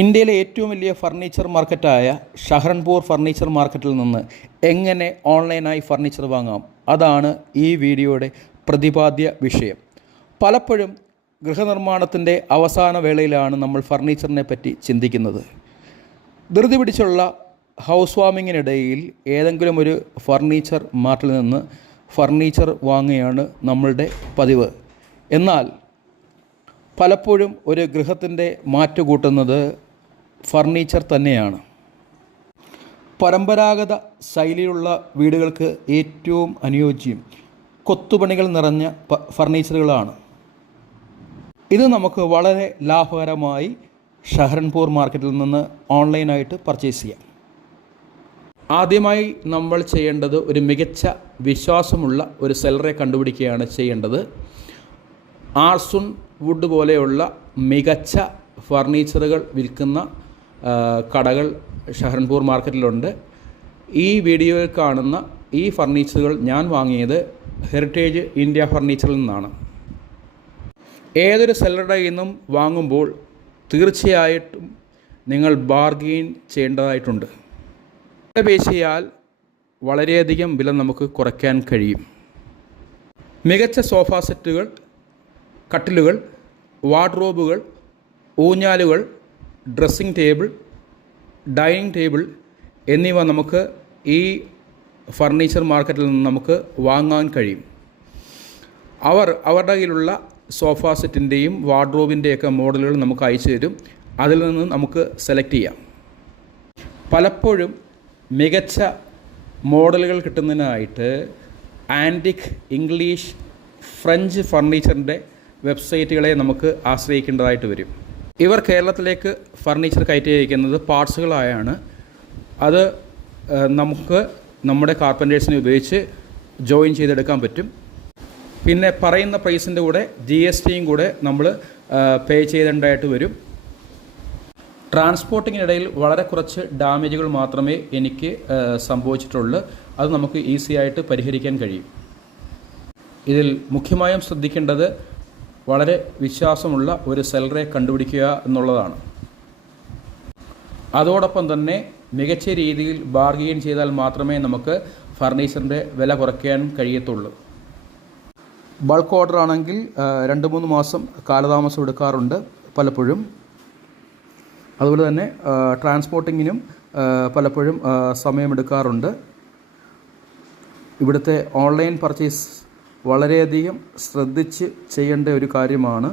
ഇന്ത്യയിലെ ഏറ്റവും വലിയ ഫർണിച്ചർ മാർക്കറ്റായ ഷഹ്റൻപൂർ ഫർണിച്ചർ മാർക്കറ്റിൽ നിന്ന് എങ്ങനെ ഓൺലൈനായി ഫർണിച്ചർ വാങ്ങാം, അതാണ് ഈ വീഡിയോയുടെ പ്രതിപാദ്യ വിഷയം. പലപ്പോഴും ഗൃഹനിർമ്മാണത്തിൻ്റെ അവസാന വേളയിലാണ് നമ്മൾ ഫർണിച്ചറിനെ പറ്റി ചിന്തിക്കുന്നത്. ധൃതി പിടിച്ചുള്ള ഹൗസ് വാമിങ്ങിനിടയിൽ ഏതെങ്കിലും ഒരു ഫർണിച്ചർ മാർട്ടിൽ നിന്ന് ഫർണിച്ചർ വാങ്ങുകയാണ് നമ്മളുടെ പതിവ്. എന്നാൽ പലപ്പോഴും ഒരു ഗൃഹത്തിൻ്റെ മാറ്റുകൂട്ടുന്നത് ഫർണിച്ചർ തന്നെയാണ്. പരമ്പരാഗത ശൈലിയുള്ള വീടുകൾക്ക് ഏറ്റവും അനുയോജ്യം കൊത്തുപണികൾ നിറഞ്ഞ ഫർണിച്ചറുകളാണ്. ഇത് നമുക്ക് വളരെ ലാഭകരമായി ഷഹ്റൻപൂർ മാർക്കറ്റിൽ നിന്ന് ഓൺലൈനായിട്ട് പർച്ചേസ് ചെയ്യാം. ആദ്യമായി നമ്മൾ ചെയ്യേണ്ടത് ഒരു മികച്ച വിശ്വാസമുള്ള ഒരു സെല്ലറെ കണ്ടുപിടിക്കുകയാണ് ചെയ്യേണ്ടത്. ആർസുൺ വുഡ് പോലെയുള്ള മികച്ച ഫർണിച്ചറുകൾ വിൽക്കുന്ന കടകൾ ഷഹ്റൻപൂർ മാർക്കറ്റിലുണ്ട്. ഈ വീഡിയോയിൽ കാണുന്ന ഈ ഫർണിച്ചറുകൾ ഞാൻ വാങ്ങിയത് ഹെറിറ്റേജ് ഇന്ത്യ ഫർണിച്ചറിൽ നിന്നാണ്. ഏതൊരു സെല്ലറുടെ നിന്നും വാങ്ങുമ്പോൾ തീർച്ചയായിട്ടും നിങ്ങൾ ബാർഗെയിൻ ചെയ്യേണ്ടതായിട്ടുണ്ട്. പേശിയാൽ വളരെയധികം വില നമുക്ക് കുറയ്ക്കാൻ കഴിയും. മികച്ച സോഫ സെറ്റുകൾ, കട്ടിലുകൾ, വാർഡ്രോബുകൾ, ഊഞ്ഞാലുകൾ, ഡ്രസ്സിംഗ് ടേബിൾ, ഡൈനിങ് ടേബിൾ എന്നിവ നമുക്ക് ഈ ഫർണിച്ചർ മാർക്കറ്റിൽ നിന്ന് നമുക്ക് വാങ്ങാൻ കഴിയും. അവരുടെ കയ്യിലുള്ള സോഫ സെറ്റിൻ്റെയും വാർഡ്രോബിൻ്റെയൊക്കെ മോഡലുകൾ നമുക്ക് അയച്ചു തരും. അതിൽ നിന്ന് നമുക്ക് സെലക്ട് ചെയ്യാം. പലപ്പോഴും മികച്ച മോഡലുകൾ കിട്ടുന്നതിനായിട്ട് ആൻറ്റിക്, ഇംഗ്ലീഷ്, ഫ്രഞ്ച് ഫർണിച്ചറിൻ്റെ വെബ്സൈറ്റുകളെ നമുക്ക് ആശ്രയിക്കേണ്ടതായിട്ട് വരും. ഇവർ കേരളത്തിലേക്ക് ഫർണിച്ചർ കയറ്റി അയക്കുന്നത് പാർട്സുകളായാണ്. അത് നമുക്ക് നമ്മുടെ കാർപ്പൻറ്റേഴ്സിനെ ഉപയോഗിച്ച് ജോയിൻ ചെയ്തെടുക്കാൻ പറ്റും. പിന്നെ പറയുന്ന പ്രൈസിൻ്റെ കൂടെ GSTയും കൂടെ നമ്മൾ പേ ചെയ്തേണ്ടതായിട്ട് വരും. ട്രാൻസ്പോർട്ടിങ്ങിനിടയിൽ വളരെ കുറച്ച് ഡാമേജുകൾ മാത്രമേ എനിക്ക് സംഭവിച്ചിട്ടുള്ളൂ. അത് നമുക്ക് ഈസി ആയിട്ട് പരിഹരിക്കാൻ കഴിയും. ഇതിൽ മുഖ്യമായും ശ്രദ്ധിക്കേണ്ടത് വളരെ വിശ്വാസമുള്ള ഒരു സെല്ലറെ കണ്ടുപിടിക്കുക എന്നുള്ളതാണ്. അതോടൊപ്പം തന്നെ മികച്ച രീതിയിൽ ബാർഗെയിൻ ചെയ്താൽ മാത്രമേ നമുക്ക് ഫർണിച്ചറിൻ്റെ വില കുറയ്ക്കാൻ കഴിയത്തുള്ളൂ. ബൾക്ക് ഓർഡർ ആണെങ്കിൽ 2-3 മാസം കാലതാമസം എടുക്കാറുണ്ട് പലപ്പോഴും. അതുപോലെ തന്നെ ട്രാൻസ്പോർട്ടിങ്ങിനും പലപ്പോഴും സമയമെടുക്കാറുണ്ട്. ഇവിടുത്തെ ഓൺലൈൻ പർച്ചേസ് വളരെയധികം ശ്രദ്ധിച്ച് ചെയ്യേണ്ട ഒരു കാര്യമാണ്.